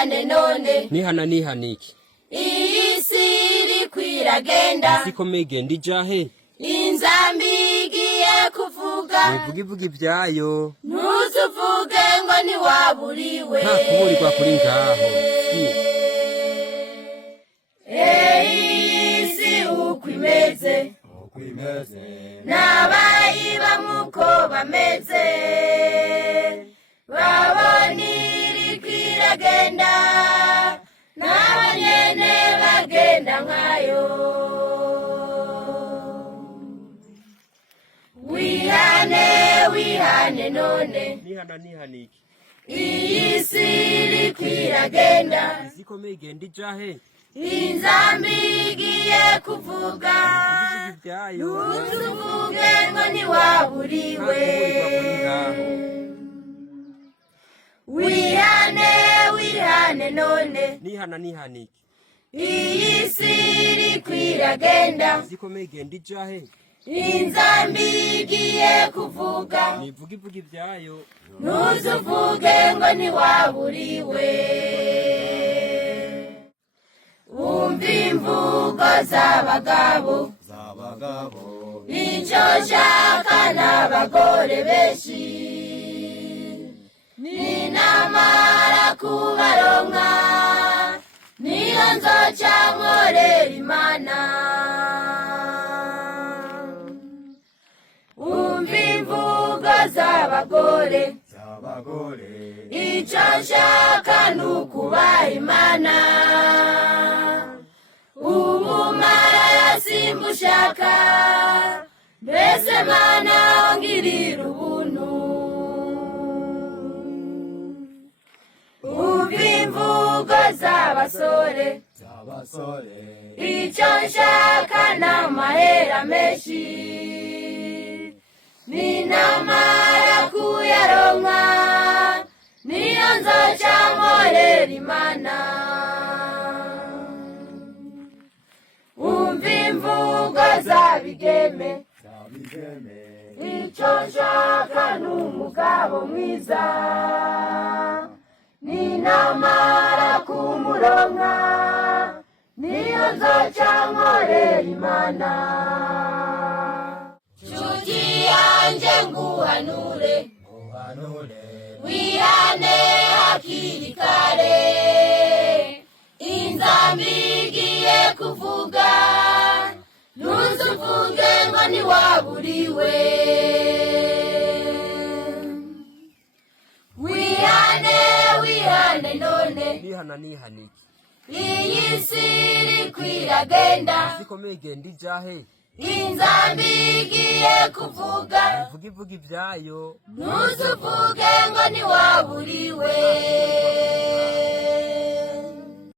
wihane none nihana nihaniki iyi si iriko iragenda zikomeye igenda ijahe inzambi igiye kuvuga ivuga ibyayo ntuzuvuge ngo ntiwaburiwe nta kuburirwa kuri ngaho iyi si uko imeze n'abayibamwo uko bameze babona iriko iragenda nabo nyene bagenda nkayo wihane none nihana nihaniki iyi si iriko iragenda zikomeye igenda ijahe inzambi igiye kuvuga ibyayo ntuzuvuge ngo ntiwaburiwe wihane none nihana nihaniki iyi si iriko iragenda zikomeye igenda ijahe inzambi igiye kuvuga ivuga ibyayo ntuzuvuge ngo ntiwaburiwe umva imvugo z'abagabo icyo nshaka n'abagore benshi ninamara kubaronka niyo nzoca nkorera Imana umva imvugo z'abagore icyo nshaka n'ukubaha Imana ubumara simbushaka mbese Mana ongirira ubuntu umva imvugo z'abasore icyo nshaka n'amahera menshi ninamara kuyaronka niyo nzoca nkorera Imana umva imvugo z'abigeme icyo nshaka n'umugabo mwiza ninamara kumuronka niyo nzoca nkorera Imana nshuti yanje nguhanure wihane hakiri kare inzambi igiye kuvuga ntuzuvuge ngo ntiwaburiwe wihane none nihana nihaniki iyi si iriko iragenda zikomeye igenda ijahe inzambi igiye kuvuga ivuga ibyayo ntuzuvuge